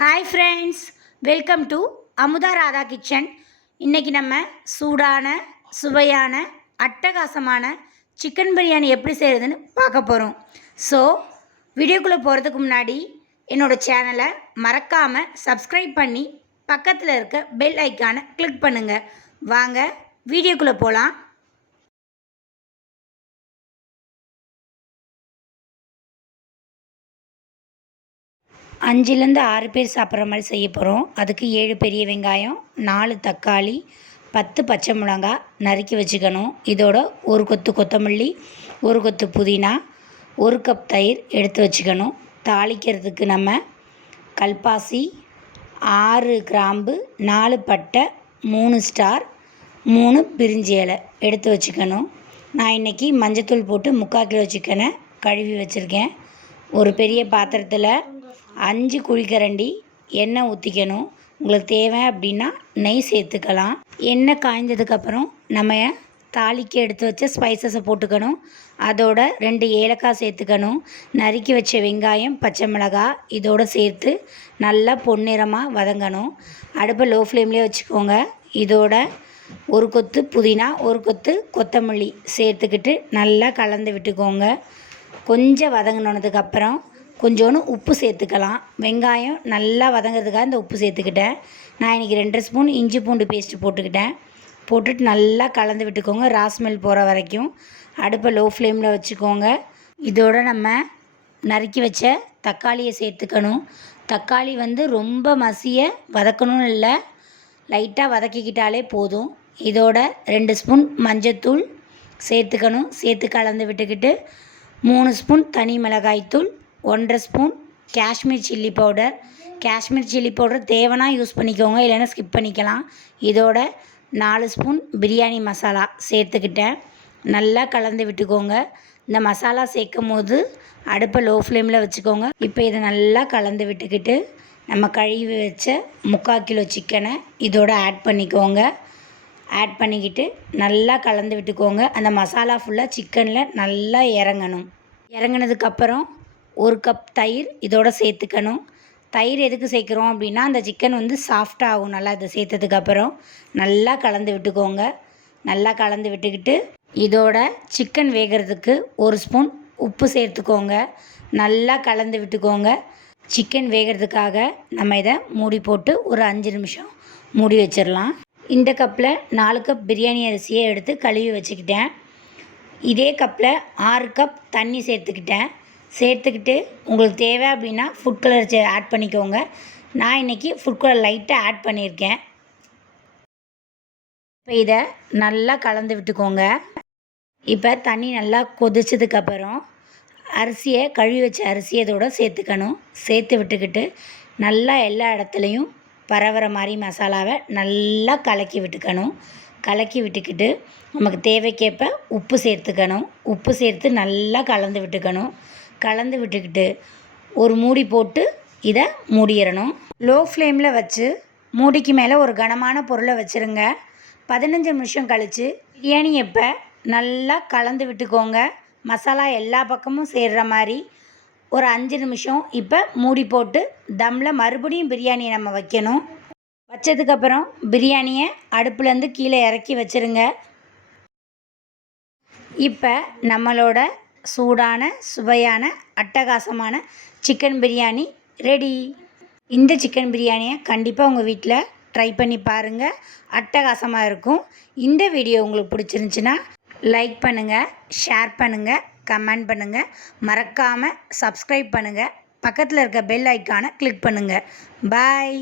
Hi friends, welcome to Amudha Radha kitchen. இன்றைக்கி நம்ம சூடான சுவையான அட்டகாசமான சிக்கன் பிரியாணி எப்படி செய்கிறதுன்னு பார்க்க போகிறோம். ஸோ வீடியோக்குள்ளே போகிறதுக்கு முன்னாடி என்னோடய சேனலை மறக்காமல் சப்ஸ்கிரைப் பண்ணி பக்கத்தில் இருக்க பெல் ஐக்கானை கிளிக் பண்ணுங்கள். வாங்க வீடியோக்குள்ளே போகலாம். 5லேருந்து 6 பேர் சாப்பிட்ற மாதிரி செய்ய போகிறோம். அதுக்கு 7 பெரிய வெங்காயம், 4 தக்காளி, 10 பச்சை மிளகாய் நறுக்கி வச்சுக்கணும். இதோட ஒரு கொத்து கொத்தமல்லி, ஒரு கொத்து புதினா, 1 கப் தயிர் எடுத்து வச்சுக்கணும். தாளிக்கிறதுக்கு நம்ம கல்பாசி, 6 கிராம்பு, 4 பட்டை, 3 ஸ்டார், 3 பிரிஞ்சி இலை எடுத்து வச்சுக்கணும். நான் இன்றைக்கி மஞ்சத்தூள் போட்டு 3/4 கிலோ சிக்கனை கழுவி வச்சுருக்கேன். ஒரு பெரிய பாத்திரத்தில் 5 குழிக்கரண்டி எண்ணெய் ஊற்றிக்கணும். உங்களுக்கு தேவை அப்படின்னா நெய் சேர்த்துக்கலாம். எண்ணெய் காய்ஞ்சதுக்கப்புறம் நம்ம தாளிக்கு எடுத்து வச்ச ஸ்பைசஸை போட்டுக்கணும். அதோட 2 ஏலக்காய் சேர்த்துக்கணும். நறுக்கி வச்ச வெங்காயம், பச்சை மிளகாய் இதோடு சேர்த்து நல்லா பொன்னிறமாக வதங்கணும். அடுப்பை லோ ஃப்ளேம்லேயே வச்சுக்கோங்க. இதோட ஒரு கொத்து புதினா, ஒரு கொத்து கொத்தமல்லி சேர்த்துக்கிட்டு நல்லா கலந்து விட்டுக்கோங்க. கொஞ்சம் வதங்கினதுக்கப்புறம் கொஞ்சோண்டு உப்பு சேர்த்துக்கலாம். வெங்காயம் நல்லா வதங்கிறதுக்காக இந்த உப்பு சேர்த்துக்கிட்டேன். நான் இன்றைக்கி 2 ஸ்பூன் இஞ்சி பூண்டு பேஸ்ட்டு போட்டுக்கிட்டேன். போட்டுட்டு நல்லா கலந்து விட்டுக்கோங்க ராஸ்மெல் போகிற வரைக்கும். அடுப்பை லோ ஃப்ளேமில் வச்சுக்கோங்க. இதோட நம்ம நறுக்கி வச்ச தக்காளியை சேர்த்துக்கணும். தக்காளி ரொம்ப மசிய வதக்கணும்னு இல்லை, லைட்டாக வதக்கிக்கிட்டாலே போதும். இதோட 2 ஸ்பூன் மஞ்சத்தூள் சேர்த்துக்கணும். சேர்த்து கலந்து விட்டுக்கிட்டு 3 ஸ்பூன் தனி மிளகாய்த்தூள், 1/2 spoon Kashmir chilli powder. Kashmir chilli powder தேவைன்னா யூஸ் பண்ணிக்கோங்க, இல்லைன்னா ஸ்கிப் பண்ணிக்கலாம். இதோட 4 ஸ்பூன் பிரியாணி மசாலா சேர்த்துக்கிட்டேன். நல்லா கலந்து விட்டுக்கோங்க. இந்த மசாலா சேர்க்கும் போது அடுப்பை லோ ஃப்ளேமில் வச்சுக்கோங்க. இப்போ இதை நல்லா கலந்து விட்டுக்கிட்டு நம்ம கழுவி வச்ச 3/4 கிலோ சிக்கனை இதோட ஆட் பண்ணிக்கோங்க. ஆட் பண்ணிக்கிட்டு நல்லா கலந்து விட்டுக்கோங்க. அந்த மசாலா ஃபுல்லாக சிக்கனில் நல்லா இறங்கணும். இறங்கினதுக்கப்புறம் 1 கப் தயிர் இதோட சேர்த்துக்கணும். தயிர் எதுக்கு சேர்க்குறோம் அப்படின்னா அந்த சிக்கன் சாஃப்டாக ஆகும். நல்லா இதை சேர்த்ததுக்கப்புறம் நல்லா கலந்து விட்டுக்கோங்க. நல்லா கலந்து விட்டுக்கிட்டு இதோட சிக்கன் வேகிறதுக்கு 1 ஸ்பூன் உப்பு சேர்த்துக்கோங்க. நல்லா கலந்து விட்டுக்கோங்க. சிக்கன் வேகிறதுக்காக நம்ம இதை மூடி போட்டு ஒரு 5 நிமிஷம் மூடி வச்சிடலாம். இந்த கப்பில் 4 கப் பிரியாணி அரிசியை எடுத்து கழுவி வச்சுக்கிட்டேன். இதே கப்பில் 6 கப் தண்ணி சேர்த்துக்கிட்டு உங்களுக்கு தேவை அப்படின்னா ஃபுட் கலர் ஆட் பண்ணிக்கோங்க. நான் இன்றைக்கி ஃபுட் கலர் லைட்டாக ஆட் பண்ணியிருக்கேன். இப்போ இதை நல்லா கலந்து விட்டுக்கோங்க. இப்போ தண்ணி நல்லா கொதிச்சதுக்கப்புறம் அரிசியை கழுவி வச்ச அரிசியை இதோட சேர்த்துக்கணும். சேர்த்து விட்டுக்கிட்டு நல்லா எல்லா இடத்துலையும் பரவுற மாதிரி மசாலாவை நல்லா கலக்கி விட்டுக்கணும். கலக்கி விட்டுக்கிட்டு நமக்கு தேவைக்கேற்ப உப்பு சேர்த்துக்கணும். உப்பு சேர்த்து நல்லா கலந்து விட்டுக்கணும். கலந்து விட்டுக்கிட்டு ஒரு மூடி போட்டு இதை மூடிடணும். லோ ஃப்ளேமில் வச்சு மூடிக்கு மேலே ஒரு கனமான பொருளை வச்சுருங்க. 15 நிமிஷம் கழித்து பிரியாணி எப்போ நல்லா கலந்து விட்டுக்கோங்க. மசாலா எல்லா பக்கமும் சேர்கிற மாதிரி ஒரு 5 நிமிஷம் இப்போ மூடி போட்டு தம்மில் மறுபடியும் பிரியாணியை நம்ம வைக்கணும். வச்சதுக்கப்புறம் பிரியாணியை அடுப்புலேருந்து கீழே இறக்கி வச்சுருங்க. இப்போ நம்மளோட சூடான சுவையான அட்டகாசமான சிக்கன் பிரியாணி ரெடி. இந்த சிக்கன் பிரியாணியை கண்டிப்பாக உங்கள் வீட்டில் ட்ரை பண்ணி பாருங்கள். அட்டகாசமாக இருக்கும். இந்த வீடியோ உங்களுக்கு பிடிச்சிருந்துச்சின்னா லைக் பண்ணுங்கள், ஷேர் பண்ணுங்கள், கமெண்ட் பண்ணுங்கள். மறக்காமல் சப்ஸ்கிரைப் பண்ணுங்கள். பக்கத்தில் இருக்க பெல் ஐக்கானை கிளிக் பண்ணுங்கள். பாய்.